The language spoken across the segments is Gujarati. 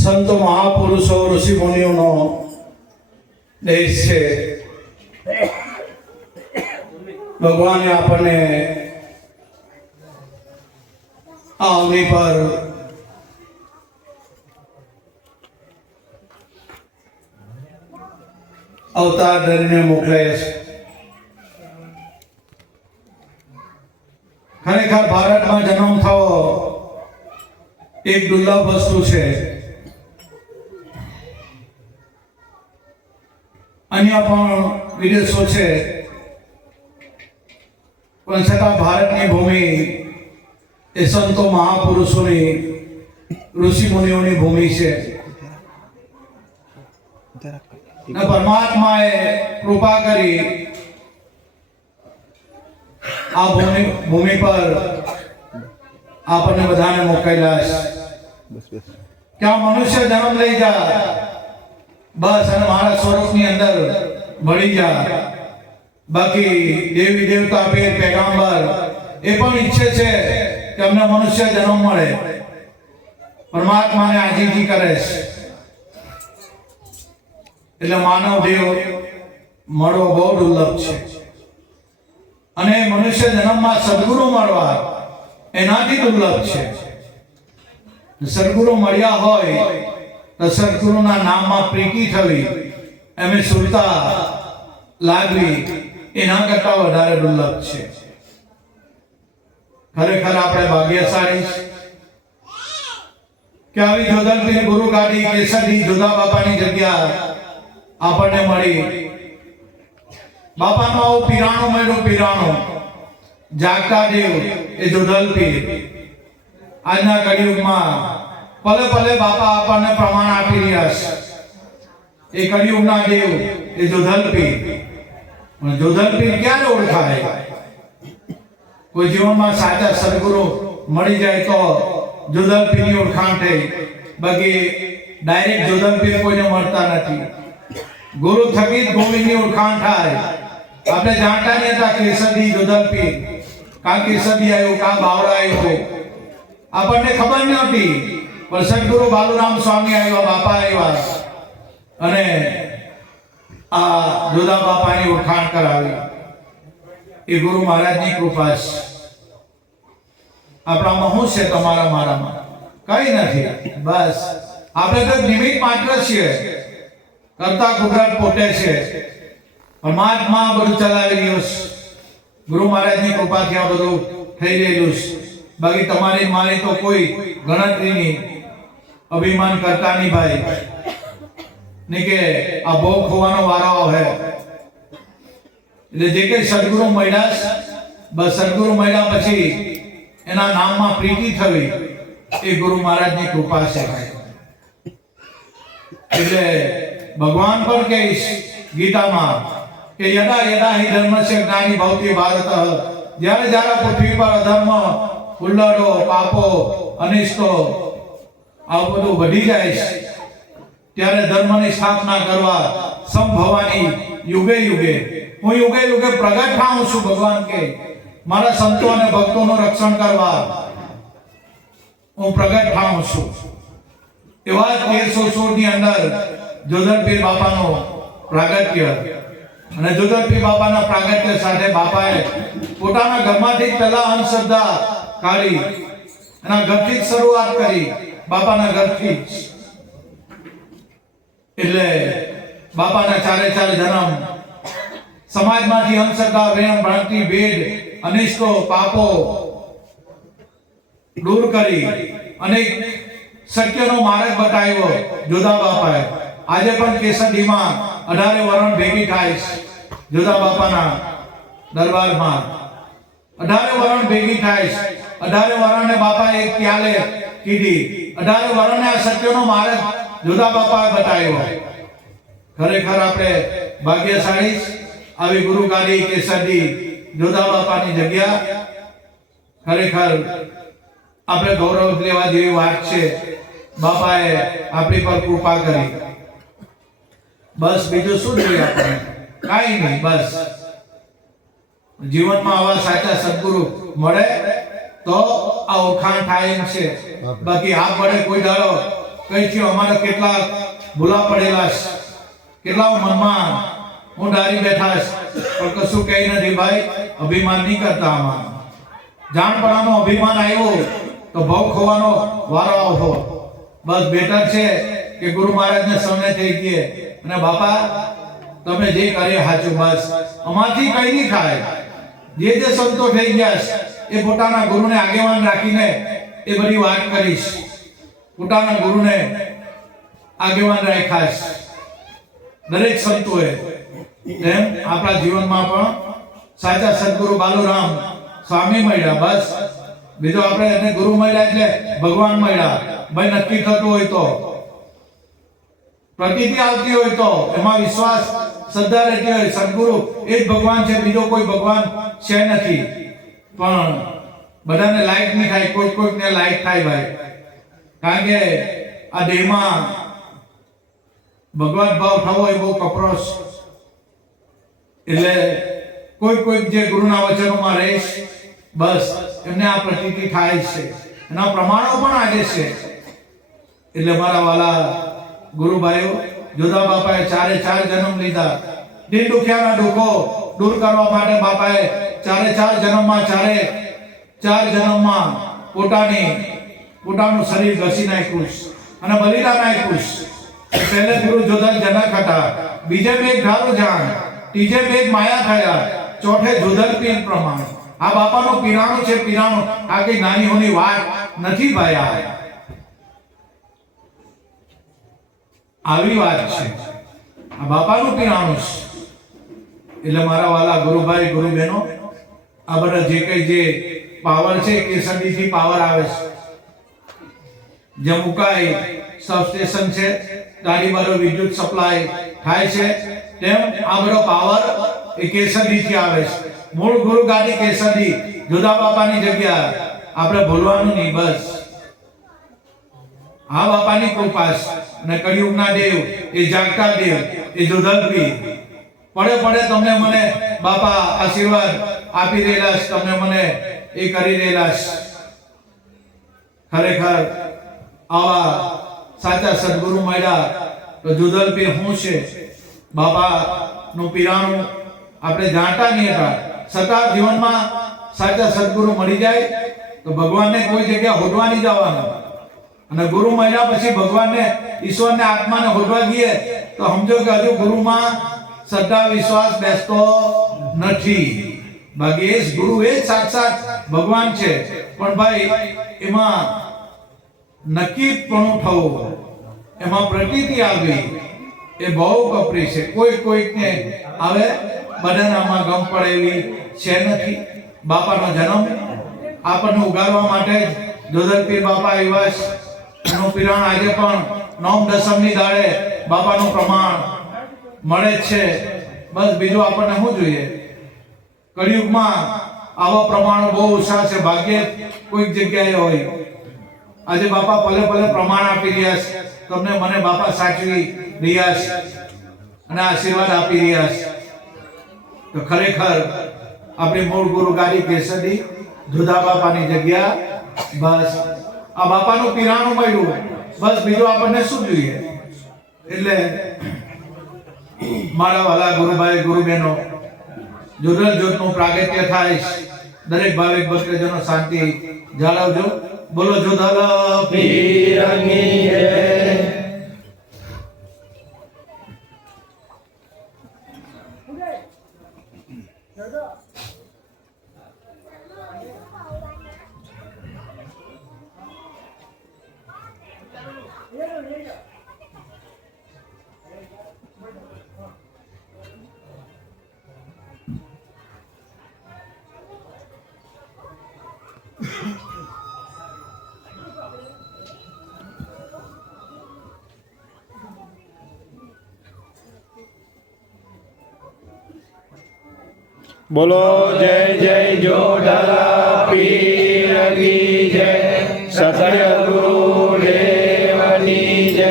સંતો મહાપુરુષો ઋષિ મુનિઓનો દેશ છે. ભગવાને આપણને આ અગ્નિ પર અવતાર ધરીને મોકલ્યા છે. ખરેખર ભારતમાં જન્મ થવો એક દુર્લભ વસ્તુ છે. અન્ય પણ વિદેશો છે, પણ છતાં ભારતની ભૂમિ એ સંતો મહાપુરુષોની ઋષિ મુનિઓની ભૂમિ છે. ને પરમાત્માએ કૃપા કરી આ ભૂમિ પર આપણને બધાને મોકલ્યા છે કે આ મનુષ્ય જન્મ લઈ જા બસ અને મારા સ્વરૂપની અંદર ભળી જા. બાકી દેવી દેવતા પીર પેગામ્બર એ પણ ઈચ્છે છે કે અમને મનુષ્ય જન્મ મળે, પરમાત્માને આજીજી કરે છે. એટલે માનવ દેવ મળવો બહુ દુર્લભ છે. અને મનુષ્ય જન્મમાં સદગુરુ મળવા એનાથી દુર્લભ છે. સદગુરુ મળ્યા હોય તો સદગુરુના નામમાં પ્રીતિ થવી, એમ સુરતા લાગવી એના કરતા વધારે દુર્લભ છે. ખરેખર આપણે ભાગ્યશાળી કે આવી જોધલપીર ગુરુ ગાડી કેસરી જોધા બાપાની જગ્યા આપણને મળી. બાપાનું આવું પીરાણું મળ્યું, પીરાણું જાગતા દેવ એ જોધલપીર. આજના કળિયુગમાં પલે પલે બાપા આપણને પ્રમાણ આપી રહ્યા છે. એ કળિયુગના દેવ એ જોધલપીર. પણ જોધલપીર ક્યારે ઓળખાય? કોઈ જીવનમાં સાચા સદગુરુ મળી જાય તો જોધલપીરની ઓળખાણ થઈ. બાકી ડાયરેક્ટ જોધલપીર કોઈને મળતા નથી. ગુરુ થકી જ ગોવિંદની ઓળખાણ થાય. આપણે જાણતા નહીં હતા કેસરી જોધલપીર, કા કેસરી આવ્યો, કા બાવળા આવ્યો, આપણને ખબર નહોતી. પણ સદગુરુ બાલુરામ સ્વામી આવ્યા, બાપા આવ્યા અને આ જોધા બાપાની ઓળખાણ કરાવી. એ ગુરુ મહારાજની કૃપા છે. આપણામાં શું છે? તમારા મારામાં કઈ નથી. બસ આપણે તો નિમિત્ત માત્ર છીએ. કરતા કુદરત પોતે છે. પરમાત્મા બધું ચલાવી રહ્યો છે. ગુરુ મહારાજની કૃપાથી આ બધું થઈ રહેલું છે. બાકી તમારી મારી તો કોઈ ગણતરી નહીં. અભિમાન કરતા નહીં ભાઈ, ને કે આ ભોગ ખોવાનો વારો આવે. એટલે જે કઈ સદગુરુ મળ્યા, બસ સદગુરુ મળ્યા પછી એના નામમાં પ્રીતિ થવી એ ગુરુ મહારાજની કૃપા છે. એટલે ભગવાન પણ કહે ગીતામાં કે યદા યદા હિ ધર્મસ્ય જ્ઞાની ભવતિ ભારત, જ્યારે જ્યારે પૃથ્વી પર અધર્મ, ઉલ્લડો, પાપો, અનિષ્ટો આવું બધું વધી જાય છે, ત્યારે ધર્મની સ્થાપના કરવા સંભવાની યુગે યુગે હું યુગે યુગે પ્રગટ થાઉં છું. ભગવાન કે મારા સંતો અને ભક્તોનું રક્ષણ કરવા હું પ્રગટ થાઉં છું. એવા 1316 ની અંદર જોધલપીર બાપાનો પ્રાગટ્ય. અને જોધલપીર બાપાના પ્રાગટ્ય સાથે બાપાએ પોતાના ઘરમાંથી પહેલા અંધશ્રદ્ધા કાઢી, એના ઘરથી જ શરૂઆત કરી, બાપાના ઘરથી જ. એટલે બાપાના ચારે ચાર જન્મ સમાજમાંથી અંધશ્રદ્ધા, વેમ, ભ્રાંતિ, ભેદ, અનિષ્ટો, પાપો દૂર કરી અનેક સત્યનો માર્ગ બતાવ્યો જોધા બાપાએ. આજે પણ કેસરીમાં 18 વરણ ભેગી થાય છે. જોધા બાપાના દરબારમાં 18 વરણ ભેગી થાય છે. 18 વરણને બાપાએ એક ક્યાલે કીધી. 18 વરણને આ સત્યનો માર્ગ જોધા બાપાએ બતાવ્યો. ખરેખર આપણે ભાગ્યશાળી આવી ગુરુ ગાદી કેસરી જોધા બાપાની જગ્યા. ખરેખર આપણે ગૌરવ લેવા જેવી વાત છે. બાપાએ આપણી પર કૃપા કરી. બસ બીજું શું જોઈએ આપણે? કાઈ નહીં. બસ જીવનમાં આવા સાચા સદગુરુ મળે તો આ ઓળખાણ થાય એમ છે. બાકી આ પડે કોઈ દાડો કઈ થયું, અમારે કેટલા ભૂલા પડેલા છે, કેટલા મનમાં હું ડારી બેઠા છે, પણ કશું કહી નથી ભાઈ. અભિમાન નહીં કરતા. આમાં જાણપણાનો અભિમાન આવ્યો તો ભવ ખોવાનો વારો આવતો. બસ બેટર છે કે ગુરુ મહારાજને સૌને થઈ ગયે અને બાપા તમે જે કરે સાચું. બસ અમારથી કઈ નહીં થાય. જે સંતો થઈ ગયા એ પોતાના ગુરુને આગેવાન રાખીને એ બધી વાત કરીશ. પોતાના ગુરુને આગેવાન રાખ્યા છે દરેક સંતોએ. એમ આપણા જીવનમાં પણ સાચા સદગુરુ બાલુરામ સ્વામી મળ્યા. બસ બીજો આપણે એને ગુરુ મળ્યા એટલે ભગવાન મળ્યા. ભાઈ નક્કી થતું હોય તો, પ્રતીતિ આવતી હોય તો, એમાં વિશ્વાસ શ્રદ્ધા રહેતી હોય સદગુરુ એ જ ભગવાન છે, બીજો કોઈ ભગવાન છે નથી. પણ બધાને લાઈક નહીં થાય, કોઈકને લાઈક થાય ભાઈ. કારણ કે આ દેહમાં ભગવત ભાવ થવો એ બહુ કપરો છે. એટલે કોઈક જે ગુરુના વચનોમાં રહીશ બસ એમને આ પ્રતીતિ થાય છે. એના પ્રમાણો પણ આજે છે. એટલે મારા વાલા ગુરુભાઈઓ, જોધા બાપાએ 4 જન્મ લીધા. દિન દુખિયાના દુઃખો દૂર કરવા માટે બાપાએ 4 જન્મમાં 4 જન્મમાં પોતાનું શરીર ઘસી નાખ્યું અને બલિદાન આપ્યું. પહેલે ગુરુ જોધા જનક હતા, બીજે મેઘ ઢાલુ જાણ, ત્રીજે મેઘ માયા થયા, ચોથે જોધર પીર પ્રમાણ. આ બાપાનું પીરાણું છે. પીરાણું આ કઈ નાની હોની વાત નથી ભાઈ. આવી વાત છે. આ બાપાનું પીરાણું છે. એટલે મારા વાલા ગુરુભાઈ ગુરુ બહેનો, આ બધા જે કઈ જે પાવર છે કેસરીથી પાવર આવે છે. જમુકાઈ સબસ્ટેશન છે, ગાડી બધો વિદ્યુત સપ્લાય થાય છે. તેમ આ બધો પાવર એ કેસરીથી આવે છે. મૂળ ગુરુ ગાડી કેસરી જોધા બાપાની જગ્યા આપણે ભૂલવાનું નહીં. બસ આ બાપાની કૃપા છે. અને કળિયુગના દેવ એ જાગતા દેવ એ જોધલપી પડે તમને મને બાપા આશીર્વાદ આપી રહેલા છે. તમને મને એ કરી રહેલા છે. ખરેખર આવા સાચા સદગુરુ મળ્યા તો જોધલપી શું છે, બાપા નું પીરાણું આપણે જાણતા નહીં હતા. છતાં જીવનમાં સાચા સદગુરુ મળી જાય તો ભગવાનને કોઈ જગ્યા હોદવા નહીં જવાનું. અને ગુરુ મળ્યા પછી ભગવાનને ઈશ્વરને આત્માને હોદવા ગઈએ તો સમજો કે હજુ ગુરુમાં શ્રદ્ધા વિશ્વાસ બેસતો નથી. બાકી એ ગુરુ એ સાક્ષાત ભગવાન છે. પણ ભાઈ એમાં નક્કી પણ થવું, એમાં પ્રતીતિ આવી એ બહુ કપરી છે. કોઈકને આવે, બધાનામાં ગમ પડે એવી છે નથી. બાપાનો જન્મ આપણને ઉગાડવા માટે જોધલપીર બાપા આવ્યા છે. એનું પીરાણ આજે પણ નોમ દસમની દાડે બાપાનું પ્રમાણ મળે છે. બસ બીજું આપણને શું જોઈએ? કળિયુગમાં આવા પ્રમાણો બહુ ઓછા છે. ભાગ્યે કોઈક જગ્યાએ હોય. આજે બાપા પલે પ્રમાણ આપી રહ્યા છે. તમને મને બાપા સાચવી રહ્યા છે અને આશીર્વાદ આપી રહ્યા છે. તો ખરેખર આપણી મૂળ ગુરુ ગાડી કેસરી જોધા બાપાની જગ્યા. બસ આ બાપાનું પીરાણું મળ્યું. બસ બીજું આપણને શું જોઈએ? એટલે મારા વાલા ગુરુભાઈ ગુરુ બહેનો, જોધલ જોતનું પ્રાગટ્ય થાય. દરેક ભાવિક ભક્તજનો શાંતિ જાળવજો. બોલો જોધલ પીરની જય. બોલો જય જય જોધલ પીર કી જય, સતગુરુ દેવની જય,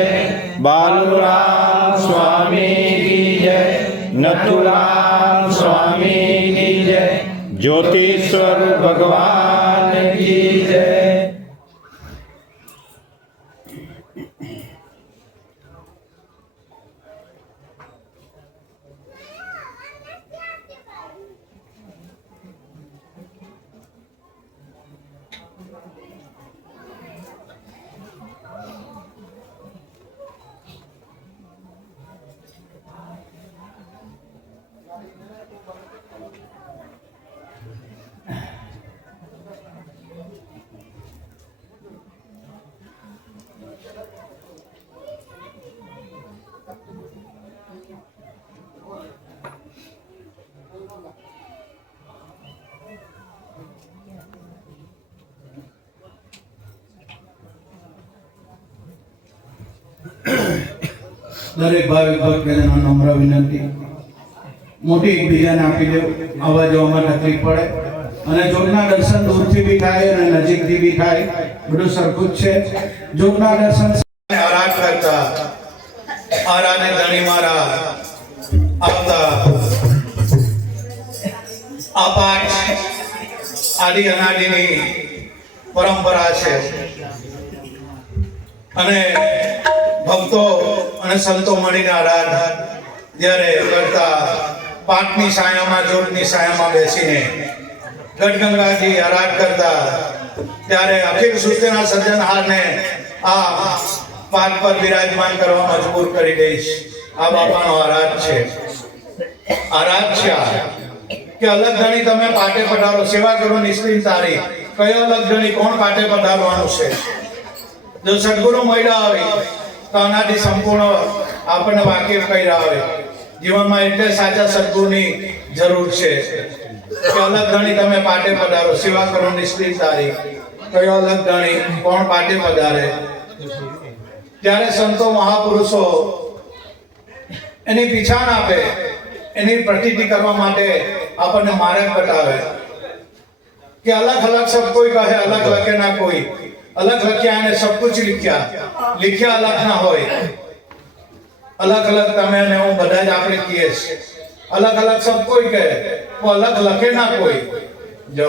બાલુરામ સ્વામી કી જય, નથુરામ સ્વામી કી જય, જ્યોતિશ્વર ભગવાન કી જય. દરેક ભાવિક ભક્તોને નમ્ર વિનંતી, મોટી એકબીજાને આપી દેવું, આવવા જવામાં તકલીફ પડે અને જોગના દર્શન દૂરથી બી થાય અને નજીકથી બી થાય, બધું સરખું જ છે. જોગના દર્શન આરાધ કરતા આરાને ધણી મારા આવતા આ પાઠ આદિ અનાદિની પરંપરા છે અને ભક્તો અને સંતો મળીને આરાધ જ્યારે કરતા પાઠની છાયામાં, જોગની છાયામાં બેસીને ગઢગંગાજી આરાધ કરતા ત્યારે અખિલ સૃષ્ટિના સર્જનહારને આ પાઠ પર બિરાજમાન કરવા મજબૂર કરી દઈશ. આ બાપાનો આરાધ છે, આરાધ છે કે અલગ ધણી તમે પાટે પધારો, સેવા કરો નિષ્ઠિન તારી. કયો અલગ ધણી, કોણ પાટે પધારવાનું છે? જો સદગુરુ મળ્યા હોય તો આનાથી સંપૂર્ણ આપણને વાકેફ કર્યા હોય. જીવનમાં એટલે સાચા સદગુરુની જરૂર છે કે અલગ ધણી તમે પાટે પધારો, સેવા કરો નિષ્ઠિન તારી. કયો અલગ ધણી, કોણ પાટે પધારે? ત્યારે સંતો મહાપુરુષો એની પીછાણ આપે, એની પ્રતીતિ કરવા માટે આપણને માર્ગ બતાવે કે અલગ અલગ સબ કોઈ કહે, અલગ લખે ના કોઈ. અલગ લખ્યા એને સબ કુછ લખ્યા અલગ ના હોય. અલગ અલગ તમે અને હું બધા જ આપણે કહીએ છીએ. અલગ અલગ સબ કોઈ કહે, वो અલગ લખે ના કોઈ. જો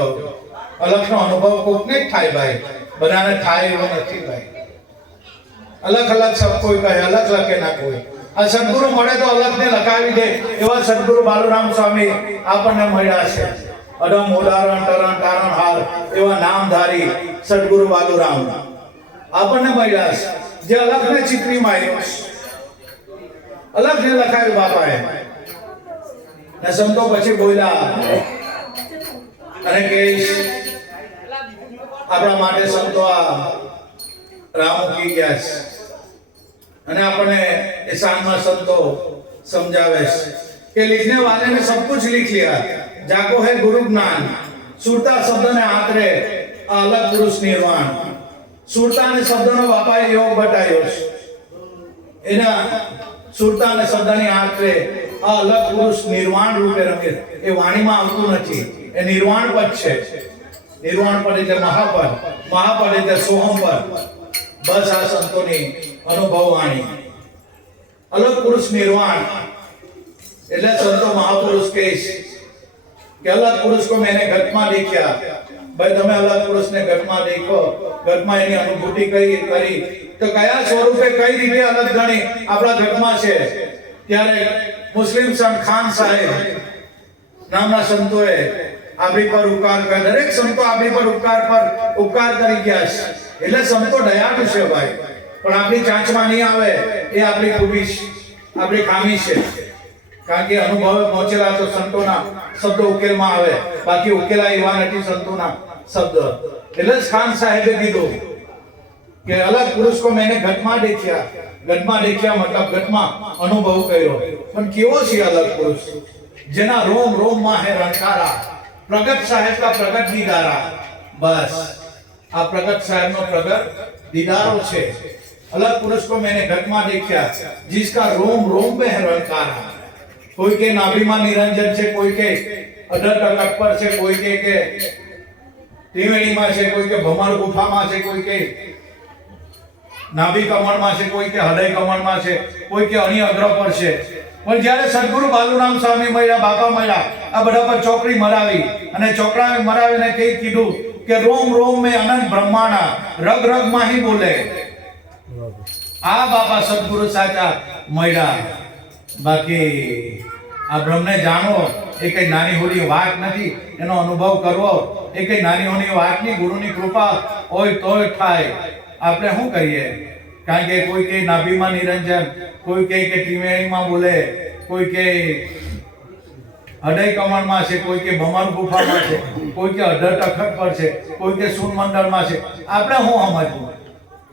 અલગનો અનુભવ કોકને જ થાય ભાઈ, બધાને થાય એવો નથી ભાઈ. અલગ અલગ સબ કોઈ કહે, અલગ લખે ના કોઈ. આ સદગુરુ મળે તો અલગને લખાવી દે એવા સદગુરુ બાલુરામ સ્વામી આપણને મળ્યા છે. અડમ ઉદાહરણ તરણ તારણ હાર એવા નામધારી સદગુરુ બાલુરામ આપણને મળ્યા છે, જે અલગને ચિત્રી માર્યો, અલગને લખાવ્યું બાપાએ. ને સંતો પછી બોલ્યા અને કહીશ આપણા માટે સંતો આ રામ મૂકી ગયા છે અને આપણને એ શાનમાં સંતો समझावे कि लिखने वाले ने सब कुछ लिख लिया, जाको है गुरु ज्ञान. सुरता शब्द ने आतरे अलग पुरुष निर्वाण. सुरता ने शब्द नो बापाए योग बतायो एना सुरता ने शब्द ने आतरे अलग पुरुष निर्वाण रूपे रमे. ए वाणी में आवतुं नथी, ए निर्वाण पद छे. निर्वाण पद એટલે महापद, महापद એટલે सोहम पद. बस आ संतोनी अनुभव वाणी. अलग पुरुष निर्वाण એટલે સંતો મહાપુરુષ કહે કે અલગ પુરુષ को मैंने घट में देखा. भाई તમે અલગ પુરુષને ઘટમાં દેખો, ઘટમાં એની અનુભૂતિ કરી તો કયા સ્વરૂપે કઈ રીતે અલગ ગણી આપણા ઘટમાં છે. ત્યારે મુસ્લિમ સંત ખાન સાહેબ નામના સંતોએ આપણી પર ઉપકાર કર્યો. દરેક સંતો આપણી પર ઉપકાર કરી ગયા છે એટલે સંતો દયાળુ છે ભાઈ. પણ આપણી ચાંચમાં નહીં આવે એ આપણી ખૂબી છે, આપણી ખામી છે. કારણ કે અનુભવે પહોંચેલા તો સંતોના શબ્દ ઉકેલમાં આવે, બાકી ઉકેલા એવા નથી સંતોના શબ્દ. એટલે જ ખાન સાહેબે કીધું કે અલગ પુરુષ કો મેને ઘટમાં દેખ્યા. ઘટમાં દેખ્યા મતલબ ઘટમાં અનુભવ કર્યો. પણ કેવો છે અલગ પુરુષ? જેના રોમ રોમમાં હે રણકારા, પ્રગટ સાહેબ કા પ્રગટ દીદારા. બસ આ પ્રગટ સાહેબનો પ્રગટ દીદારો છે. अलग पुरुष को मैंने घट में देखा, जिसका रोम रोम में है रंकारा. कोई के नाभि में निरंजन છે, कोई के अधर टकट पर છે, कोई के त्रिवेणी में છે, कोई के भमर गुफा में છે, कोई के नाभि कमल में છે, कोई के हृदय कमल में છે, कोई के અણી અગ્ર પર છે. પણ જ્યારે સદગુરુ બાલુરામ સ્વામી મળ્યા, બાપા મળ્યા, આ બધા પર ચોકડી મરાવી અને ચોકડા મરાવીને કીધું કે રોમ રોમ में अनंत ब्रह्मांड, रग रग में ही बोले. आ बाबा सदगुरु साचा मळ्या. बाकी आ ब्रह्मने जाणो ए कई नानी होनी वात नथी, एनो अनुभव करवो ए कई नानी होनी वात नहीं. गुरुनी कृपा होय तोय थाय. आपणे शुं करीए? कारण के कोई के नाभि में निरंजन, कोई के त्रिवेणी में बोले, कोई के हृदय कमल में छे, कोई के भमर गुफा में छे, कोई के अधर तखत पर छे, कोई के शून मंडल में छे. आपणे शुं समजવું?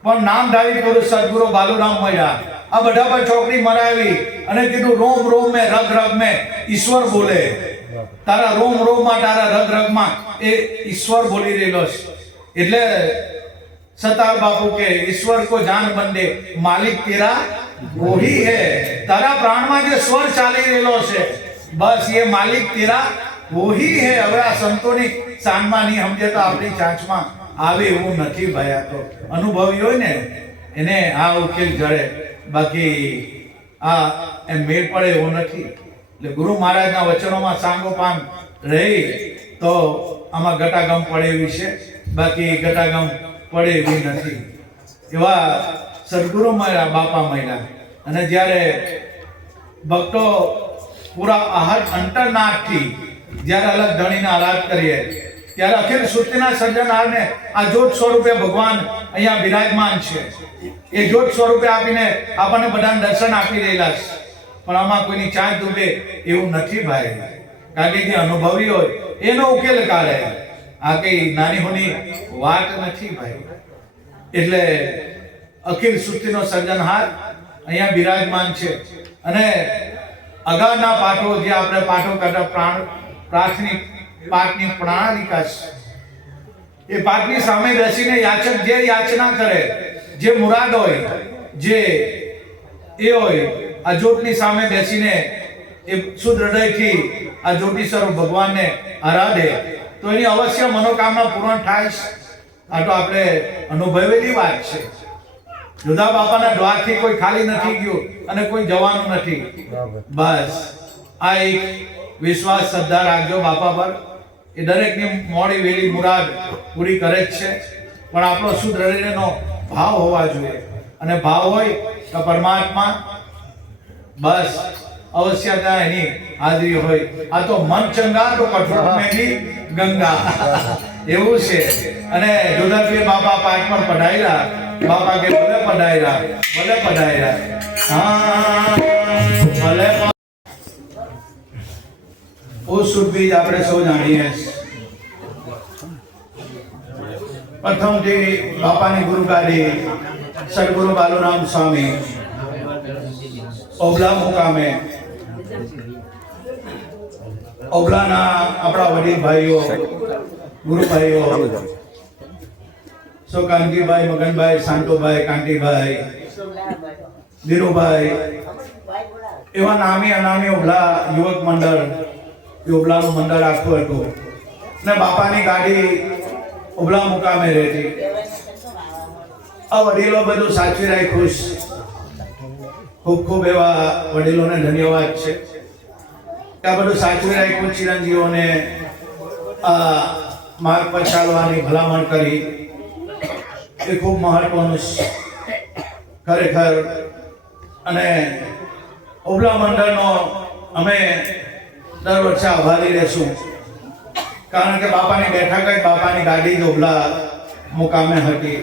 પણ નામધારી પુરુષ સદગુરુ બાલુરામ મળ્યા. આ બધા પર ચોકડી મરાવી અને કીધું રોમ રોમ में रग रग में ईश्वर बोले. તારા રોમ રોમ માં, તારા રગ રગ માં એ ઈશ્વર બોલી રહેલો છે. એટલે सतार बापू के ईश्वर को जान बंदे मालिक तेरा वो ही है। तारा प्राण में जो स्वर चाली रहेलो छे बस ये मालिक तेरा वो ही है। હવે આ સંતોની શાનમાં નહીં સમજે તો આપણી ચાંચમાં આવે એવું નથી ભાઈ। આ તો અનુભવી હોય ને એને આ ઉકેલ જડે, બાકી આ એમ મેળ પડે એવું નથી। એટલે ગુરુ મહારાજના વચનોમાં સાંગોપાંગ રહી તો આમાં ગટાગમ પડે એવી છે, બાકી ગટાગમ પડે એવી નથી। એવા સદગુરુ મળ્યા, બાપા મળ્યા। અને જ્યારે ભક્તો પૂરા આહાર અંતરનાથથી જ્યારે અલગ ધણીને આરાધ કરીએ ત્યારે અખિલ સૃષ્ટિના સર્જનહારને આ જ્યોત સ્વરૂપે ભગવાન અહીંયા બિરાજમાન છે। એ જ્યોત સ્વરૂપે આપીને આપણને બધાને દર્શન આપી રહેલા છે, પણ આમાં કોઈની ચાંચ ડૂબે એવું નથી ભાઈ। કારણ કે જે અનુભવી હોય એનો ઉકેલ કાઢે, આ કઈ નાની હોની વાત નથી ભાઈ। એટલે અખિલ સૃષ્ટિનો સર્જનહાર અહીંયા બિરાજમાન છે। અને અગાઉના પાઠો જે આપણે પાઠો કરતા પ્રાથમિક પાઠની પ્રણાલિકા છે, એ પાઠની સામે બેસીને યાચક જે યાચના કરે, જે મુરાદ હોય, જે એ હોય, આ જ્યોતની સામે બેસીને એ શુદ્ધ હૃદયથી આ જ્યોતિ સ્વરૂપ ભગવાનને આરાધે તો એની અવશ્ય મનોકામના પૂર્ણ થાય છે। આ તો આપણે અનુભવેલી વાત છે। જોધા બાપાના દ્વારથી કોઈ ખાલી નથી ગયું અને કોઈ જવાનું નથી। બસ આ એક વિશ્વાસ શ્રદ્ધા રાખજો બાપા પર, એ દરેકની મોડી વેલી મુરાદ પૂરી કરે જ છે। પણ આપણો શુદ્ધ હૃદયનો ભાવ હોવા જોઈએ, અને ભાવ હોય તો પરમાત્મા બસ અવશ્ય ત્યાં એની હાજરી હોય। આ તો મન ચંગા તો કઠોર મેં બી ગંગા એવું છે। અને જોધરપીર બાપા પાઠ પર પઢાયેલા, બાપા કે ભલે પઢાયેલા, ભલે પઢાયેલા, હા ભલે। ओ शुद्ध बीज આપણે સૌ જાણીએ। પ્રથમથી બાપાની ગુરુગાડી સદગુરુ બાલુરામ સ્વામી ઓબલા મુકામે, ઓબલાના આપણા વડીલ ભાઈઓ, ગુરુ ભાઈઓ સો કાંતિભાઈ, મગનભાઈ, શાંતુભાઈ, કાંતિભાઈ, ધીરુભાઈ, એવા નામી અનામી ઓબલા યુવક મંડળ, ઓબલાનું મંડળ આખું હતું। ને બાપાની ગાડી ઓબલા મુકામે રહેતી। આ વડીલો બધું સાચવી રાખ્યું છે। ખૂબ ખૂબ એવા વડીલોને ધન્યવાદ છે કે આ બધું સાચવી રાખ્યું। ચિરંજીવોને આ માર્ગ પર ચાલવાની ભલામણ કરી, એ ખૂબ મહત્વનું છે ખરેખર। અને ઓબલા મંડળનો અમે દર વર્ષે આભારી રહેશું, કારણ કે બાપાની બેઠક જ બાપાની ગાડી જ ઓબલા મુકામે હતી।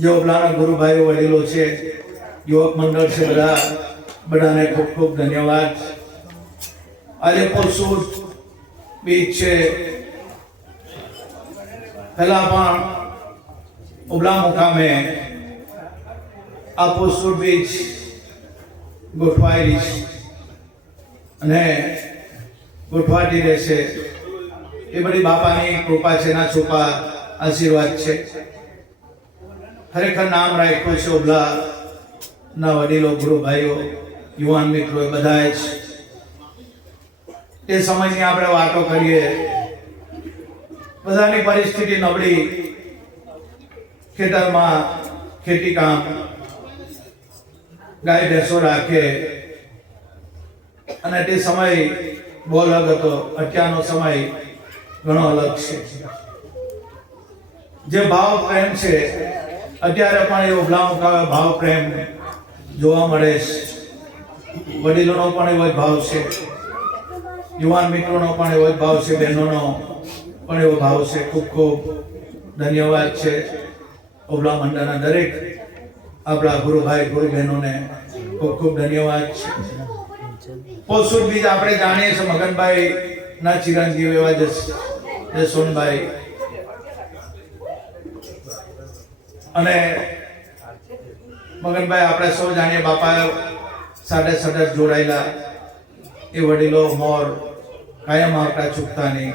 જે ઓબલાના ગુરુભાઈઓ વડીલો છે, યુવક મંડળ છે, બધાને ખૂબ ખૂબ ધન્યવાદ। આજે પોસુર બીચ છે, પહેલા પણ ઓબલા મુકામે આ પોસુર બીચ ગોઠવાયેલી છે અને ગોઠવાતી રહેશે। એ બધી બાપાની કૃપા છે, ના છુપા આશીર્વાદ છે। ખરેખર નામ રાખ્યું છે ઓબલાના વડીલો, ગુરુ ભાઈઓ, યુવાન મિત્રો, એ બધાએ જ। તે સમયની આપણે વાતો કરીએ, બધાની પરિસ્થિતિ નબળી, ખેતરમાં ખેતી કામ, ગાય ભેંસો રાખે, અને તે સમય બહુ અલગ હતો। અત્યારનો સમય ઘણો અલગ છે। જે ભાવ પ્રેમ છે અત્યારે પણ એ ઓબલા મુકામે ભાવ પ્રેમ જોવા મળે છે। વડીલોનો પણ એવો જ ભાવ છે, યુવાન મિત્રોનો પણ એવો જ ભાવ છે, બહેનોનો પણ એવો ભાવ છે। ખૂબ ખૂબ ધન્યવાદ છે ઓબલા મંડળના દરેક આપણા ગુરુભાઈ, ગુરુ બહેનોને ખૂબ ખૂબ ધન્યવાદ છે। પોસુર બીજ આપણે જાણીએ છીએ, મગનભાઈ ના ચિરંજીવ એવા જસવંતભાઈ અને મગનભાઈ આપણે સૌ જાણીએ, બાપા સાથે સતત જોડાયેલા એ વડીલો મોર કાયમ આવતા ચૂકતા નહીં।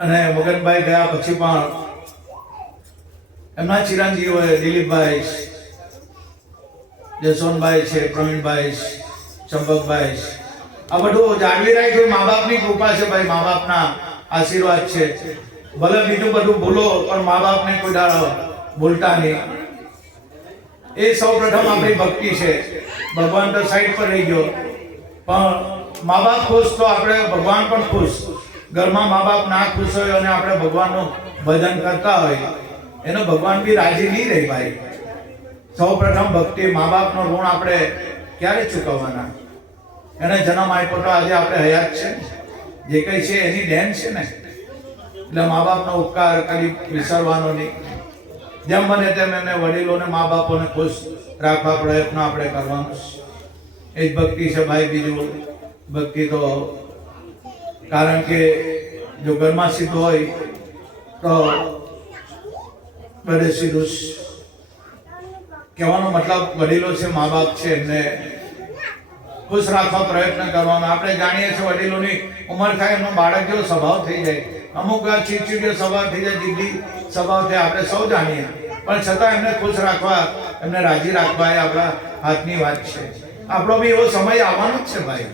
અને મગનભાઈ ગયા પછી પણ એમના ચિરંજીવો દિલીપભાઈ, જસવંતભાઈ છે, પ્રવીણભાઈ, ચંપકભાઈ, આ બધું જાળવી રાખ્યું. મા બાપની કૃપા છે ભાઈ, મા બાપના આશીર્વાદ છે. ભલે બીજું બધું ભૂલો પણ મા બાપને કોઈ દાડો ભૂલતા નહીં. એ સૌ પ્રથમ આપણી ભક્તિ છે. ભગવાન તો સાઈડ પર રહી ગયો, પણ મા બાપ ખુશ તો આપણે ભગવાન પણ ખુશ. ઘરમાં મા બાપ ના ખુશ હોય અને આપણે ભગવાનનું ભજન કરતા હોય એનો ભગવાન બી રાજી નહીં રહે ભાઈ. સૌ પ્રથમ ભક્તિ, મા બાપનો ઋણ આપણે ક્યારે ચૂકવવાના? એને જન્મ આપ્યો તો આજે આપણે હયાત છે, જે કઈ છે એની દેન છે ને. એટલે મા બાપનો ઉપકાર કરી વિસરવાનો નહીં. જેમ બને તેમ એમને વડીલોને મા બાપોને ખુશ રાખવા પ્રયત્ન આપણે કરવાનો છે. એ જ ભક્તિ છે ભાઈ. બીજું ભક્તિ તો કારણ કે જો ઘરમાં સીધું હોય તો બધે સીધું. કહેવાનો મતલબ વડીલો છે, મા બાપ છે, એમને ખુશ રાખવા પ્રયત્ન કરવાનો. આપણે જાણીએ છીએ વડીલોની ઉંમર થાય એમનો બાળક જેવો સ્વભાવ થઈ જાય, અમુક ચીડચીડિયો સ્વભાવ થઈ જાય, જિદ્દી સ્વભાવ થાય, આપણે સૌ જાણીએ. પણ છતાં એમને ખુશ રાખવા, એમને રાજી રાખવા એ આપણા હાથની વાત છે. આપણો બી એવો સમય આવવાનો જ છે ભાઈ.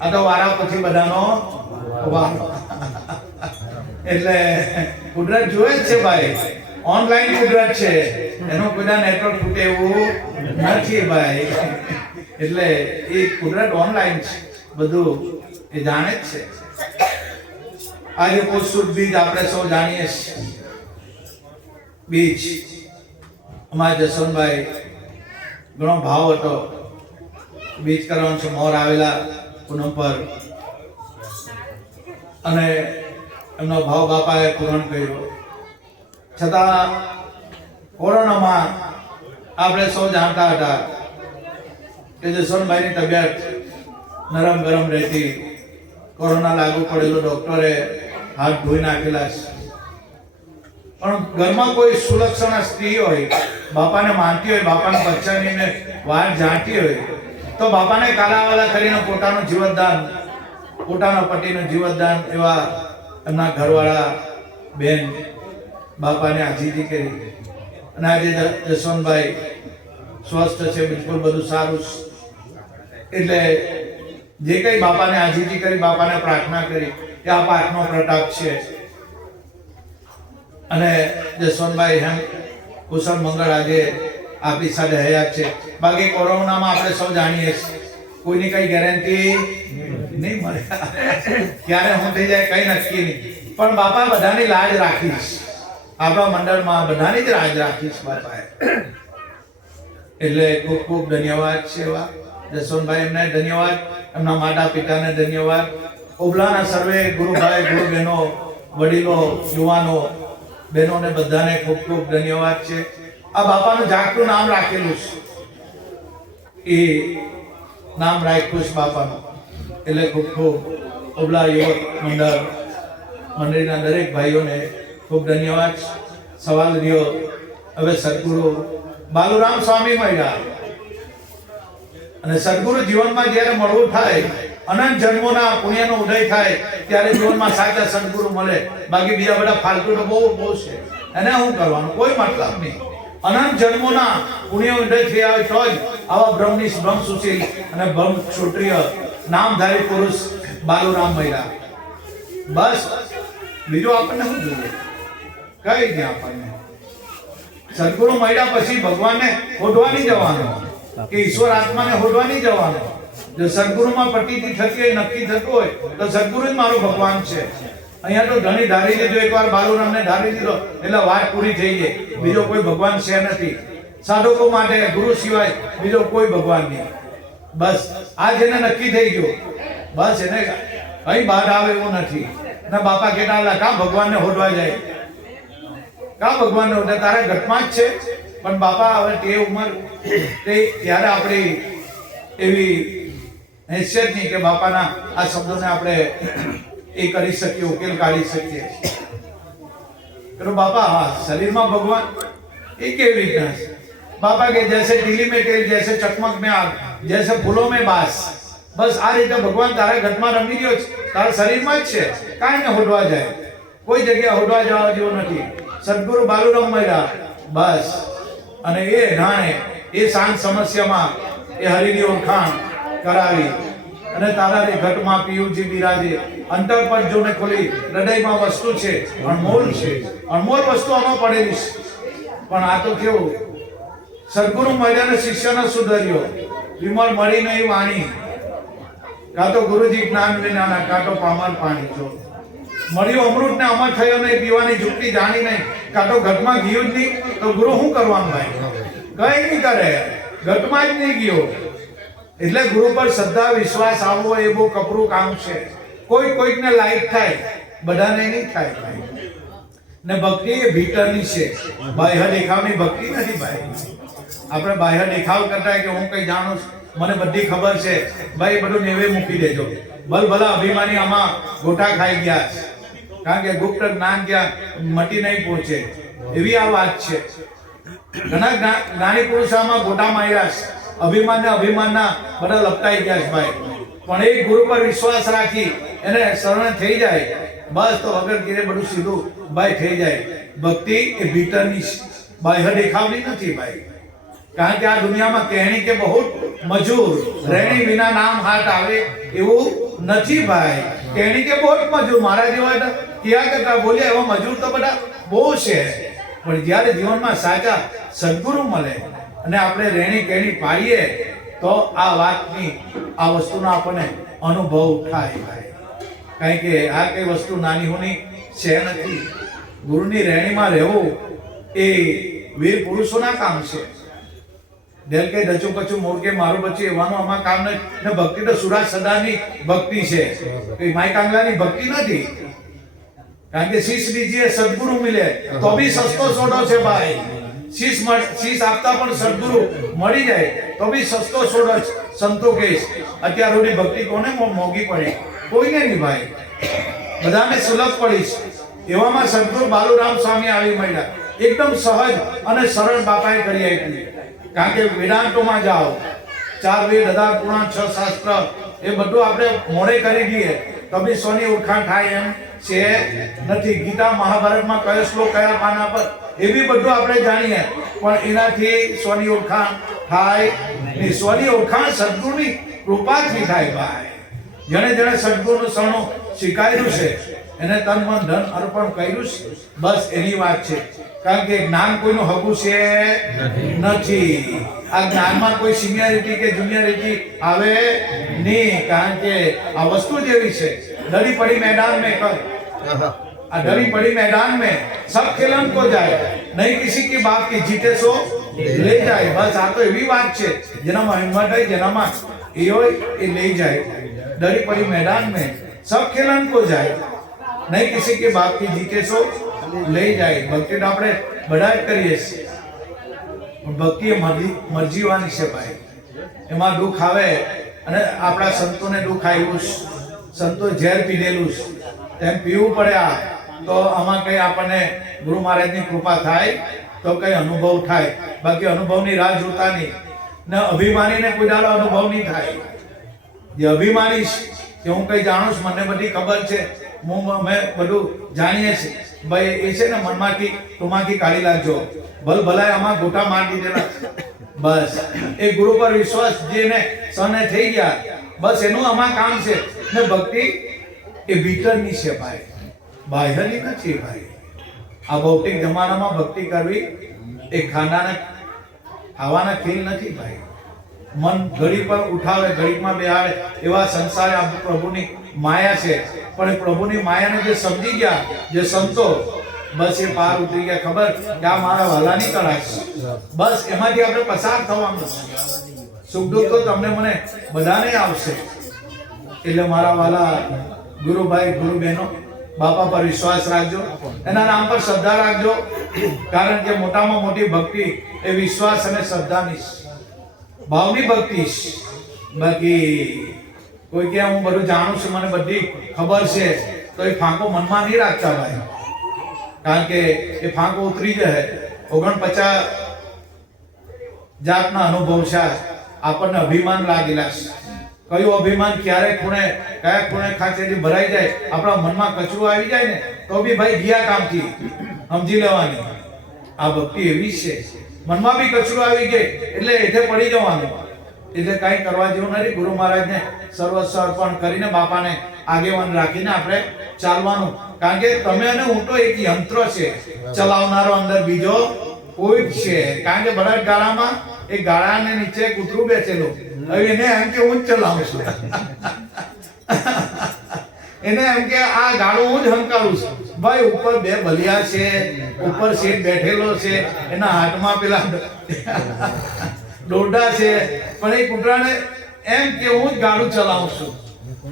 આ તો વારા પછી બધાનો વારો. એટલે કુદરત જોવે જ છે ભાઈ, ઓનલાઈન કુદરત છે, એનો કોઈ નેટવર્ક તૂટે એવું નથી ભાઈ. એટલે એ કુદરત ઓનલાઈન છે, બધું એ જાણે જ છે. આજે પોષ સુદ બીજ આપણે સૌ જાણીએ છીએ. બીજ અમારા જસવંતભાઈ ઘણો ભાવ હતો. બીજ કરવાનું છે, મોર આવેલા પૂનમ પર, અને એમનો ભાવ બાપાએ પૂરણ કર્યો. છતાં કોરોનામાં આપણે સૌ જાણતા હતા કે જસવંતભાઈની તબિયત નરમ ગરમ રહેતી. કોરોના લાગુ પડેલો, ડોક્ટરે હાથ ધોઈ નાખેલા છે. પણ ઘરમાં કોઈ સુલક્ષણા સ્ત્રી હોય, બાપાને માનતી હોય, બાપાના બચ્ચાની વાત જાણતી હોય, તો બાપાને કાલાવાલા કરીને પોતાનું જીવતદાન, પોતાના પતિનું જીવતદાન એવા એમના ઘરવાળા બેન બાપાને આજીજી કરી. અને આજે જસવંતભાઈ સ્વસ્થ છે, બિલકુલ બધું સારું છે. એટલે જે કઈ બાપાને આજીજી કરી, બાપાને પ્રાર્થના કરી, એ આ પાઠનો પ્રતાપ છે. અને જસવંતભાઈ હેમ કુશળ મંગળ આજે આપણી સાથે હયાત છે. બાકી કોરોનામાં આપણે સૌ જાણીએ છીએ કોઈની કઈ ગેરંટી નહીં મળે, ક્યારે શું થઈ જાય કઈ નક્કી નહીં. પણ બાપા બધાની લાજ રાખીશ, આપણા મંડળમાં બધાની જ લાજ રાખીશ બાપાએ. એટલે ખૂબ ખૂબ ધન્યવાદ છે એવા જસવંતભાઈ, એમને ધન્યવાદ, એમના માતા પિતાને ધન્યવાદ, ઓબલાના સર્વે ગુરુભાઈ ગુરુ બહેનો, વડીલો, યુવાનો, બહેનોને બધાને ખૂબ ખૂબ ધન્યવાદ છે. આ બાપાનું જાગતું નામ રાખેલું છે, એ નામ રાખ્યું છે બાપાનું. એટલે ખૂબ ખૂબ ઓબલા યુવક મંડળના દરેક ભાઈઓને ખૂબ ધન્યવાદ. સવાલ રહ્યો હવે સદગુરુ બાલુરામ સ્વામી મળ્યા, અને સદગુરુ જીવનમાં જ્યારે મળવું થાય, અનંત જન્મોના પુણ્યનો ઉદય થાય, ત્યારે જીવનમાં સાચા સદગુરુ મળે. બાકી બીજા બધા ફાલતુ તો બહુ છે, એને શું કરવાનું, કોઈ મતલબ નહીં. અનંત જન્મોના પુણ્ય ઉદય થયા હોય તો જ આવા બ્રહ્મનિષ્ઠ, બ્રહ્મ સુશીલ અને બ્રહ્મ ક્ષત્રિય નામધારી પુરુષ બાલુરામ મળ્યા. બસ બીજું આપણને શું જોઈએ? કઈ નહીં આપણને. સદગુરુ મળ્યા પછી ભગવાનને હોદવા નહીં જવાનું, કે ઈશ્વર આત્માને હોદવા નહીં જવાનું. જો સદગુરુમાં પ્રતીતિ થતી હોય, નક્કી થતું હોય, તો સદગુરુ જ મારો ભગવાન છે. અહીંયા તો ધણી ધારી લીધો, એકવાર બાલુરામને ધારી લીધો એટલે વાત પૂરી થઈ ગઈ. બીજો કોઈ ભગવાન છે નથી. સાધકો માટે ગુરુ સિવાય બીજો કોઈ ભગવાન નહીં. બસ આ જેને નક્કી થઈ ગયું, બસ એને કઈ બાદ આવે એવું નથી. અને બાપા કહેતા કા ભગવાનને હોદવા જાય, કા ભગવાનને હોદવા, તારા ઘટમાં જ છે. પણ બાપા હવે તે ઉંમર, તે ત્યારે આપણી એવી હેસિયત નહીં કે બાપાના આ શબ્દોને આપણે એ કરી શકીએ, ઉકેલ કાઢી શકીએ. pero બાપા હા શરીરમાં ભગવાન એ કેવી રીતના છે? બાપા કે જૈસે ટીલી में तेल, जैसे चकमक में आग, जैसे फूलों में बास. બસ આ રીતે ભગવાન તારા ઘટમાં રમી ગયો છે, તારા શરીરમાં જ છે. કાંઈ ને હોડવા જાય, કોઈ જગ્યાએ હોડવા જવા જેવો નથી. સદગુરુ બાલુરામ મળ્યા, બસ અને એ ઢાણે એ શાંત સમસ્યામાં એ હરિની ઓળખાણ કરાવી અને તારા રે ઘટમાં પિયુજી બિરાજે અંતર પર જોને ખોલી હૃદયમાં વસ્તુ છે અણમોલ છે અણમોલ વસ્તુ આમાં પડેલી છે પણ આ તો કેવું સદગુરુ મળ્યા શિષ્યને સુધર્યો વિમળ મળી નહીં વાણી કાં તો ગુરુજી જ્ઞાન વિનાના કાં તો પામર પાણી જો મળ્યું અમૃત ને અમર થયો નહીં પીવાની જુક્તિ જાણી નહીં કાં તો ઘટમાં ગયું જ નહીં તો ગુરુ શું કરવાનું ભાઈ કઈ નહીં કરે ઘટમાં જ નહીં ગયો એટલે ગુરુ પર શ્રદ્ધા વિશ્વાસ આવવો એ બહુ કપરું કામ છે કોઈકને લાયક થાય બધાને નહીં થાય ભાઈ ને ભક્તિ એ ભીતરની છે બાહ્ય દેખાવની ભક્તિ નથી ભાઈ આપણે બાહ્ય દેખાવ કરતા કે હું કઈ જાણું મને બધી ખબર છે ભાઈ બધું નેવે મૂકી દેજો ભલા અભિમાની આમાં ગોઠા ખાઈ ગયા કારણ કે ગુપ્ત જ્ઞાન ત્યાં મટી નહીં પહોંચે એવી આ વાત છે ઘણા જ્ઞાની પુરુષો આમાં ગોટા માર્યા છે અભિમાનના બધા લપટાઈ ગયા છે ભાઈ પણ એક ગુરુ પર વિશ્વાસ રાખી એને શરણ થઈ જાય બસ તો વગર કીરે બધું સીધું ભાઈ થઈ જાય ભક્તિ એ ભીતરની બાહ્ય દેખાવની નથી ભાઈ કારણ કે આ દુનિયામાં કહેણી કે બહુ મજૂર રહેણી વિના નામ હાથ આવે એવું નથી ભાઈ કહેણી કે બહુ મજૂર મારા જેવા ક્યાં કરતા બોલ્યા એવા મજૂર તો બધા બહુ છે પણ જ્યારે જીવનમાં સાચા સદગુરુ મળે અને આપણે રહેણી કહેણી પાડીએ તો આ વાતની આ વસ્તુનો આપણને અનુભવ થાય ભાઈ કારણ કે આ કઈ વસ્તુ નાની હોની છે નથી ગુરુની રહેણીમાં રહેવું એ વીર પુરુષોના કામ છે દિલ કે ડચું કચું મોર કે મારું બચ્ચું એવાનું આમાં કામ નહીં ને ભક્તિ તો સુરાજ સદાની ભક્તિ છે કઈ માય કાંગલાની ભક્તિ નથી કારણ કે શીશ દીજીએ સદગુરુ મિલે તો બી સસ્તો સોડો છે ભાઈ શીશ આપતા પણ સદગુરુ મળી જાય તો બી સસ્તો સોડો સંતો કહીશ અત્યાર સુધી ભક્તિ કોને મોંઘી પડે કોઈને નહીં ભાઈ બધાને સુલભ પડીશ એવામાં સદગુરુ બાલુરામ સ્વામી આવી મળ્યા એકદમ સહજ અને સરળ બાપાએ કરી આપી કારણ કે વેદાંતોમાં જાઓ 4 વેદ 18 પુરાણ 6 શાસ્ત્ર એ બધું આપણે મોડે કરી દઈએ તો બી સોની ઓળખાણ થાય એમ છે નથી ગીતા મહાભારતમાં કયો શ્લોક કયા પાના પર એ બી બધું આપણે જાણીએ પણ એનાથી સોની ઓળખાણ થાય નહીં સોની ઓળખાણ સદગુરુની કૃપાથી થાય ભાઈ જેણે સદગુરુનું શરણું સ્વીકાર્યું છે એને તન મન ધન અર્પણ કર્યું છે બસ એની વાત છે કારણ કે જ્ઞાન કોઈનું હગું છે નથી આ જ્ઞાનમાં કોઈ સિનિયરિટી કે જુનિયરિટી આવે નહીં કારણ કે આ વસ્તુ જ એવી છે ડરી પડી મેદાન में कर आ डरी पड़ी मैदान में सब खेलन को जाए नहीं किसी की बात की जीते सो ले जाए बस आ तो एवी बात છે જેનામાં હિંમત હોય જેનામાં એ હોય એ લઈ જાય डरी पड़ी मैदान में सब खेलन को जाए नहीं किसी की बात की जीते सो ले जाए भक्ति तो આપણે બધા જ કરીએ છીએ ભક્તિ એ મરજીવાની છે ભાઈ એમાં દુઃખ આવે અને આપણા સંતોને દુઃખ આવ્યું સંતો ઝેર પીધેલું તેમ પીવું પડ્યા તો આમાં કઈ આપણને ગુરુ મહારાજની કૃપા થાય તો કઈ અનુભવ થાય બાકી અનુભવની રાહ જોતા નહીં ને અભિમાનીને કોઈ દાડો અનુભવ નહીં થાય જે અભિમાની કે હું કઈ જાણું છું મને બધી ખબર છે અમે બધું જાણીએ છીએ ભાઈ એ છે ને મનમાંથી તુમાંથી કાઢી નાખજો ભલાએ આમાં ગોટા મારી દીધેલા બસ એ ગુરુ પર વિશ્વાસ જેને સને થઈ ગયા બસ એનું આમાં કામ છે ને ભક્તિ એ ભીતરની છે ભાઈ બાહ્યની નથી ભાઈ આ ભૌતિક જમાનામાં ભક્તિ કરવી એ ખાવાના ખેલ નથી ભાઈ મન ઘડી પર ઉઠાવે ઘડીમાં બેહાડે એવા સંસારે આ પ્રભુની માયા છે પણ એ પ્રભુની માયાને જે સમજી ગયા જે સંતો બસ એ પાર ઉતરી ગયા ખબર કે આ મારા વાલાની કળા છે બસ એમાંથી આપણે પસાર થવાનું સુખ દુઃખ તો તમને મને બધાને આવશે એટલે મારા વાલા ગુરુભાઈ ગુરુ બહેનો બાપા પર વિશ્વાસ રાખજો એના નામ પર શ્રદ્ધા રાખજો કારણ કે મોટામાં મોટી ભક્તિ એ વિશ્વાસ અને શ્રદ્ધાની ભાવની ભક્તિ બાકી કોઈ કે હું બધું જાણું છું મને બધી ખબર છે તો એ ફાંકો મનમાં નહીં રાખતા ભાઈ કારણ કે એ ફાંકો ઉતરી જાય 49 જાતના અનુભવ છે આપણને અભિમાન લાગેલા છે કયું અભિમાન ક્યારે કયા ખૂણે ખાંચેથી ભરાઈ જાય આપણા મનમાં કચરું આવી જાય ને તો બી ભાઈ ગયા કામથી સમજી લેવાની આ ભક્તિ એવી છે, મનમાં બી કચરો આવી ગઈ એટલે એઠે પડી જવાનું, એટલે કાંઈ કરવા જેવું નથી. ગુરુ મહારાજને સર્વસ્વ અર્પણ કરીને બાપાને આગેવાન રાખીને આપણે ચાલવાનું. કારણ કે તમે અને હું તો એક યંત્ર છે, ચલાવનારો અંદર બીજો કોઈ જ છે. કારણ કે બળદ ગાળામાં એ ગાળાને નીચે કૂતરું બેસેલું, હવે એને એમ કે હું જ ચલાવું છું, એને એમ કે આ ગાળું હું જ હંકારું છું. ભાઈ ઉપર બે બલિયા છે, ઉપર શેઠ બેઠેલો છે, એના હાથમાં પેલા દોરડા છે, પણ એ કૂતરાને એમ કે હું જ ગાડું ચલાવું છું.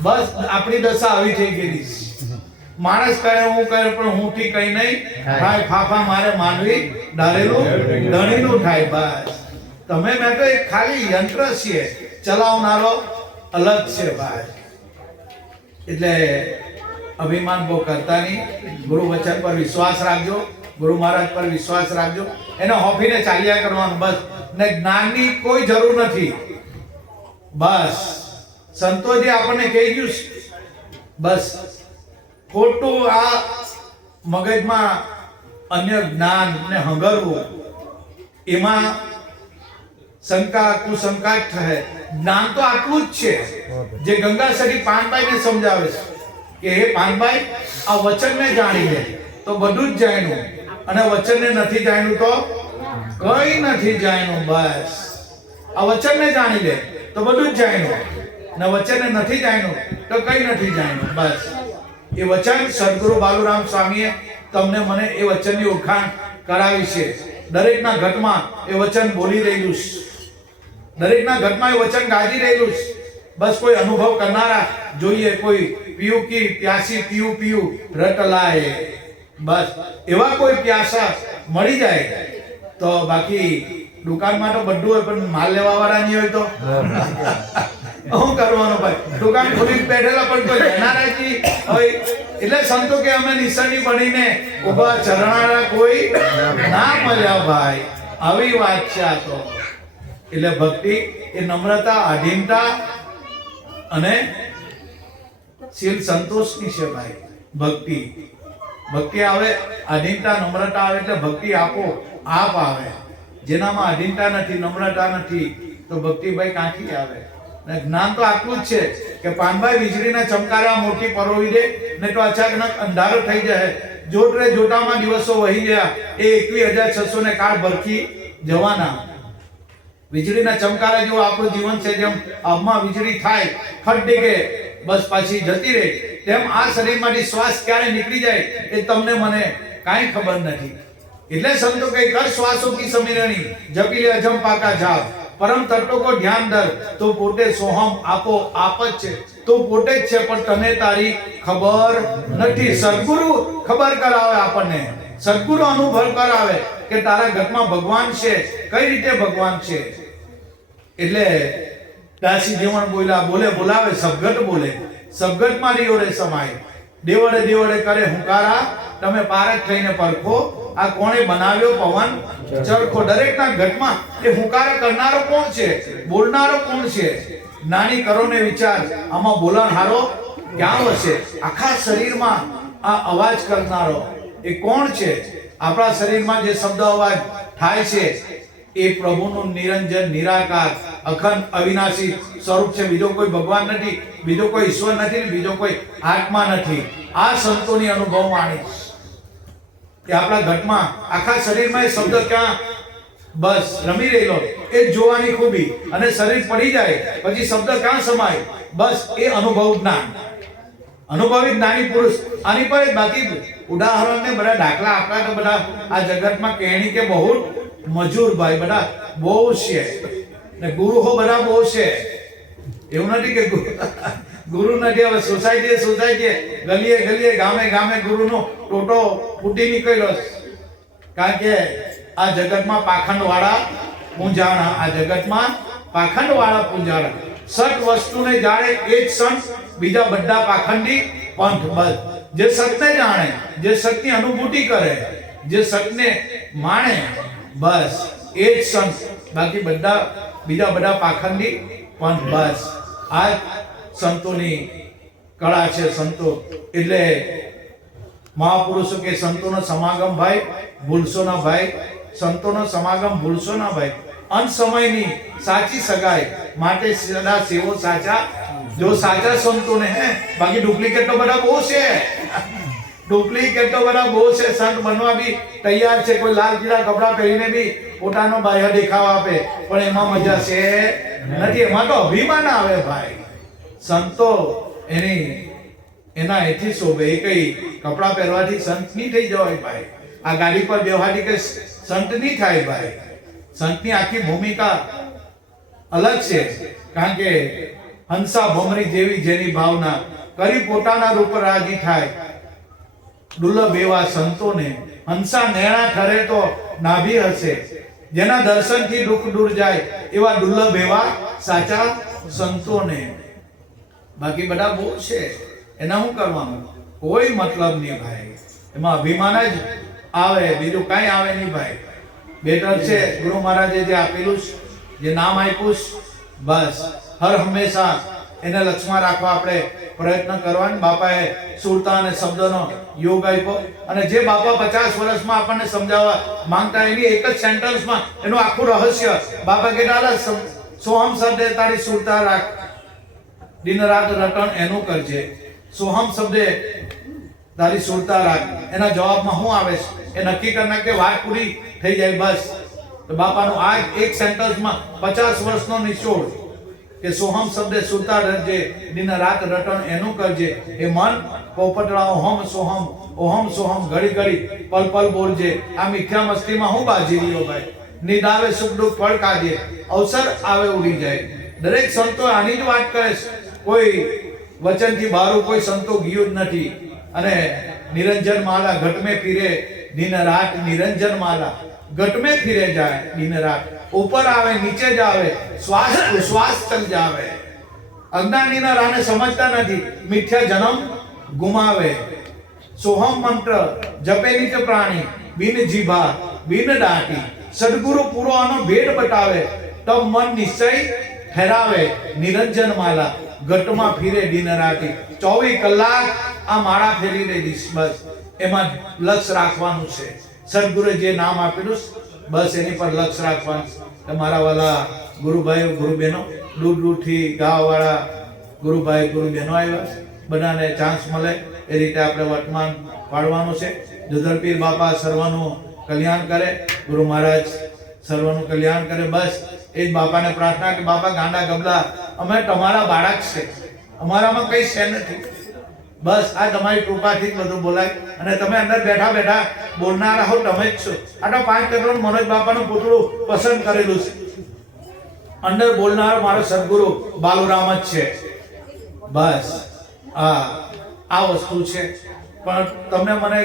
બસ આપણી દશા આવી થઈ ગયેલી છે. માણસ કહે હું કહે પણ હું થી કઈ નહીં થાય, ફાફા મારે માનવી ડારેલું ધણીનું થાય. બસ તમે મેં તો એક ખાલી યંત્ર છીએ, ચલાવનારો અલગ છે ભાઈ. એટલે અભિમાન બહુ કરતા નહીં, ગુરુ વચન પર વિશ્વાસ રાખજો, ગુરુ મહારાજ પર વિશ્વાસ રાખજો, એને હોફીને ચાલ્યા કરવાનું બસ. ને જ્ઞાનની કોઈ જરૂર નથી. બસ સંતોષી આપણને કહી ગયું બસ. ખોટું આ મગજમાં અન્ય જ્ઞાન ને હંગરવું, એમાં શંકા કુશંકા જ થાય. જ્ઞાન તો આટલું જ છે જે ગંગાસરી પાનભાઈને સમજાવે છે કે હે પાનભાઈ, આ વચનને જાણી લે તો બધું જ જાણ્યું, અને વચનને નથી જાણ્યું તો કઈ નથી જાણ્યું. બસ આ વચનને જાણી લે તો બધું જ જાણ્યું, ને વચનને નથી જાણ્યું તો કઈ નથી જાણ્યું. બસ એ વચન સદગુરુ બાલુરામ સ્વામીએ તમને મને એ વચનની ઓળખાણ કરાવી છે. દરેકના ઘટમાં એ વચન બોલી રહેલું છે, દરેકના ઘટમાં એ વચન ગાજી રહેલું છે. બસ કોઈ અનુભવ કરનારા જોઈએ, કોઈ પીયું કી પ્યાસી પીયું પીયું રટ લાય, બસ એવા કોઈ પ્યાસા મળી જાય તો. બાકી દુકાનમાં તો બધું હોય પણ માલ લેવા વાળા નહીં હોય તો શું કરવાનું ભાઈ? દુકાન ખોલી બેઠેલા પણ કોઈ લેનારા નથી હોય. એટલે સંતો કે અમે નિસરણી બનીને ઉભા ચરણારા કોઈ ના મળ્યા ભાઈ. આવી વાત છે આ તો. એટલે ભક્તિ એ નમ્રતા, આધીનતા અને શીલ સંતોષની છે ભાઈ. ભક્તિ ભક્તિ આવે, આધીનતા નમ્રતા આવે એટલે ભક્તિ આપો આપ આવે. જેનામાં આધીનતા નથી, નમ્રતા નથી તો ભક્તિ ભાઈ ક્યાંથી આવે? જ્ઞાન તો આટલું જ છે કે પાનભાઈ વીજળીના ચમકારા મોટી પરોવી દે ને તો અચાનક અંધારો થઈ જાય. જોટરે જોટામાં દિવસો વહી ગયા, એ 21,600 ને કાળ ભરખી જવાના. વીજળીના ચમકારા જેવું આપણું જીવન છે. જેમ આમાં વીજળી થાય ફટ કે બસ પાછી જતી રહે, તેમ આ શરીરમાંથી શ્વાસ ક્યારે નીકળી જાય એ તમને મને કાંઈ ખબર નથી. એટલે સંતો કહે કર શ્વાસો કી સમીરણી, જપી લે અજમ પાકા જાપ, પરમ તત્વ કો ધ્યાન દર, તો પોતે સોહમ આપો આપ જ છે, તો પોતે જ છે પણ તને તારી ખબર નથી. સદગુરુ ખબર કરાવે આપણને, સદગુરુ અનુભવ કરાવે કે તારા ઘરમાં ભગવાન છે, કઈ રીતે ભગવાન છે. એટલે દાસી દેવણ બોલ્યા, બોલે બોલાવે સબગટ બોલે, સબગટમાં રીઓરે સમાય, દેવડે દેવડે કરે હુંકારા, તમે પારક થઈને પરખો, આ કોણે બનાવ્યો પવન ચરખો. દરેકના ઘટમાં એ હુંકારા કરનારો કોણ છે, બોલનારો કોણ છે? નાની કરો ને વિચાર, આમાં બોલણહારો ક્યાં હશે? આખા શરીરમાં આ અવાજ કરનારો એ કોણ છે? આપણા શરીરમાં જે શબ્દ અવાજ થાય છે એ પ્રભુનું નિરંજન નિરાકાર અખંડ અવિનાશી સ્વરૂપ છે. બીજો કોઈ ભગવાન નથી, બીજો કોઈ ઈશ્વર નથી, બીજો કોઈ આત્મા નથી. આ સંતોની અનુભવ વાણી કે આપણા ઘટમાં આખા શરીરમાં એ શબ્દ ક્યાં બસ રમી રહેલો એ જોવાની ખૂબી. અને શરીર પડી જાય પછી શબ્દ ક્યાં સમાય? બસ એ અનુભવ જ્ઞાન, અનુભવી જ્ઞાની પુરુષ. આની પર બાકી ઉદાહરણ ને બધા દાખલા આપ્યા તો બધા આ જગતમાં કહેણી કે બહુ મજૂર ભાઈ બધા બહુ છે, ને ગુરુ હો બધા બહુ છે. એવું નથી કે ગુરુ નથી. હવે સોસાયટી ગલીએ ગલીએ ગામે ગામે ગુરુનો ટોટો ફૂટી નીકળ્યો. કારણ કે આ જગતમાં પાખંડ વાળા પૂંજાણા, આ જગતમાં પાખંડ વાળા પૂંજાણા. સત વસ્તુને જાણે એ જ સંત, બીજા બધા પાખંડી પંથ. બસ જે સતને જાણે, જે સતની અનુભૂતિ કરે, જે સતને માણે, બસ એ જ સંત. બાકી બધા બીજા બધા પાખંડી પંથ. બસ આ સંતોની કળા છે. સંતો એટલે મહાપુરુષો કે સંતોનો સમાગમ ભાઈ ભૂલશો ના ભાઈ. સંતોનો સમાગમ ભૂલશો ના ભાઈ. અંત સમયની સાચી સગાઈ માટે સદા સેવો સાચા, જો સાચા સંતોને હે. બાકી ડુપ્લિકેટ તો બધા બહુ છે, ડુપ્લિકેટ તો બધા બહુ છે. સંત બનવા બી તૈયાર છે, કોઈ લાલ પીળા કપડા પહેરીને બી પોતાનો બાહ્ય દેખાવ આપે, પણ એમાં મજા છે નથી. એમાં તો અભિમાન આવે ભાઈ. સંતો એના એથી શોભે. એ કઈ કપડા પહેરવાથી સંત નહીં થઈ જવાય ભાઈ. આ ગાડી પર બેહવાથી કઈ સંત નહીં થાય ભાઈ. સંતની આખી ભૂમિકા અલગ છે, કારણ કે હંસા ભમરી જેવી જેની ભાવના કરી પોતાના રૂપ રાજી થાય. દુર્લભ એવા સંતોને હંસા નેણા ઠરે તો નાભી હશે, જેના દર્શનથી દુઃખ દૂર જાય એવા દુર્લભ એવા સાચા સંતોને. બાકી બધા બહુ છે, એના શું કરવાનું, કોઈ મતલબ નહીં ભાઈ. એમાં અભિમાન જ આવે, બીજું કાંઈ આવે નહીં ભાઈ. બેટર છે ગુરુ મહારાજે જે આપેલું, જે નામ આપ્યું, બસ હર હંમેશા એને લક્ષમાં રાખવા આપણે પ્રયત્ન કરવાનો. બાપાએ સુરતા અને શબ્દનો યોગ આપ્યો, અને જે બાપા 50 વર્ષમાં આપણને સમજાવવા માંગતા એની એક જ સેન્ટેન્સમાં એનું આખું રહસ્ય બાપા કહેતા, સોહમ શબ્દે તારી સુરતા રાખ, દિન રાત રટણ એનું કરજે. સોહમ શબ્દે તારી સુરતા રાખ, એના જવાબમાં શું આવે છે એ નક્કી કરીને કે વાત પૂરી થઈ જાય બસ. તો બાપાનું આ એક સેન્ટેન્સમાં 50 વર્ષનો નિચોડ કે સોહમ શબ્દે સુરતા રટજે, દિન રાત રટણ એનું કરજે. એ મન પોપટડા ઓહમ સોહમ ઘડી ઘડી પલ પલ બોલજે. આ મિથ્યા મસ્તીમાં હું બાજી રહ્યો ભાઈ. નિદાવે સુખ દુઃખ ફળ કાજે, અવસર આવે ઉડી જાય. દરેક સંતો આની જ વાત કરે છે. કોઈ વચનથી બહાર કોઈ સંતો ગયું જ નથી. અને નિરંજન માલા ઘટ में फिरे दिन रात, निरंजन माला घट में फिरे जाए दिन रात. ऊपर आवे નીચે જાવે, શ્વાસ ઉશ્વાસ ચલ જાવે. અજ્ઞાનીના રાને સમજતા નથી, મિથ્યા જન્મ ગુમાવે. સોહમ મંત્ર જપે નિત પ્રાણી, બિન જીભા બિન દાટી. સદગુરુ પૂરો આનો ભેદ બતાવે, તબ મન નિશ્ચય ઠેરાવે. નિરંજન માલા ઘટમાં ફીરે દિન રાતી. 24 કલાક આ માળા ફેરી રહી, બસ એમાં લક્ષ રાખવાનું છે. સદગુરુએ જે નામ આપેલું બસ એની પર લક્ષ રાખવાનું. તમારા વાલા ગુરુભાઈઓ ગુરુ બહેનો, દૂર દૂરથી ગાવાવાળા ગુરુભાઈ ગુરુ બહેનો આવ્યા, બધાને ચાન્સ મળે એ રીતે આપણે વર્તમાન પાડવાનું છે. જોધર પીર બાપા સર્વનું કલ્યાણ કરે, ગુરુ મહારાજ સર્વનું કલ્યાણ કરે. બસ એ જ બાપાને પ્રાર્થના કે બાપા ગાંડા ગબલા અમે તમારા બાળક છે, અમારામાં કઈ છે નથી. બસ આ તમારી કૃપાથી જ બધું બોલાય, અને તમે અંદર બેઠા બેઠા બોલનારા હો તમે જ છો. આ તો 5 કરોડ મનોજ બાપાનું પૂતળું પસંદ કરેલું છે. અંદર બોલનારો મારો સદગુરુ બાલુરામ જ છે. બસ આ વસ્તુ છે. પણ તમને મને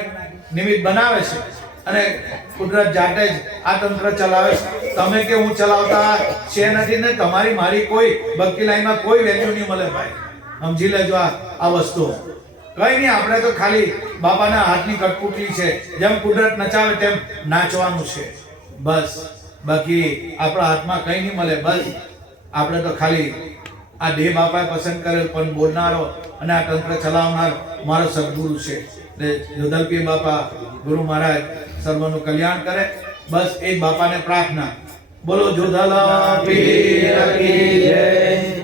નિમિત્ત બનાવે છે, અને કુદરત જાતે જ આ તંત્ર ચલાવે છે. તમે કે હું ચલાવતા છે નથી ને તમારી મારી કોઈ ભક્તિ લાઈનમાં કોઈ વેલ્યુ નહીં મળે ભાઈ. સમજી લેજો આ વસ્તુ. કઈ નહીં, આપણે તો ખાલી બાપાના હાથની કટપુટલી છે, જેમ કુદરત નચાવે તેમ નાચવાનું છે બસ. બાકી આપણા હાથમાં કઈ નહીં મળે. બસ આપણે તો ખાલી આ દેહ બાપાએ પસંદ કરેલ, પણ બોલનારો અને આ તંત્ર ચલાવનાર મારો સદગુરુ છે. એટલે જોધલપીર બાપા ગુરુ મહારાજ સર્વનું કલ્યાણ કરે. બસ એ જ બાપાને પ્રાર્થના. બોલો જોધલ પીર કી જય.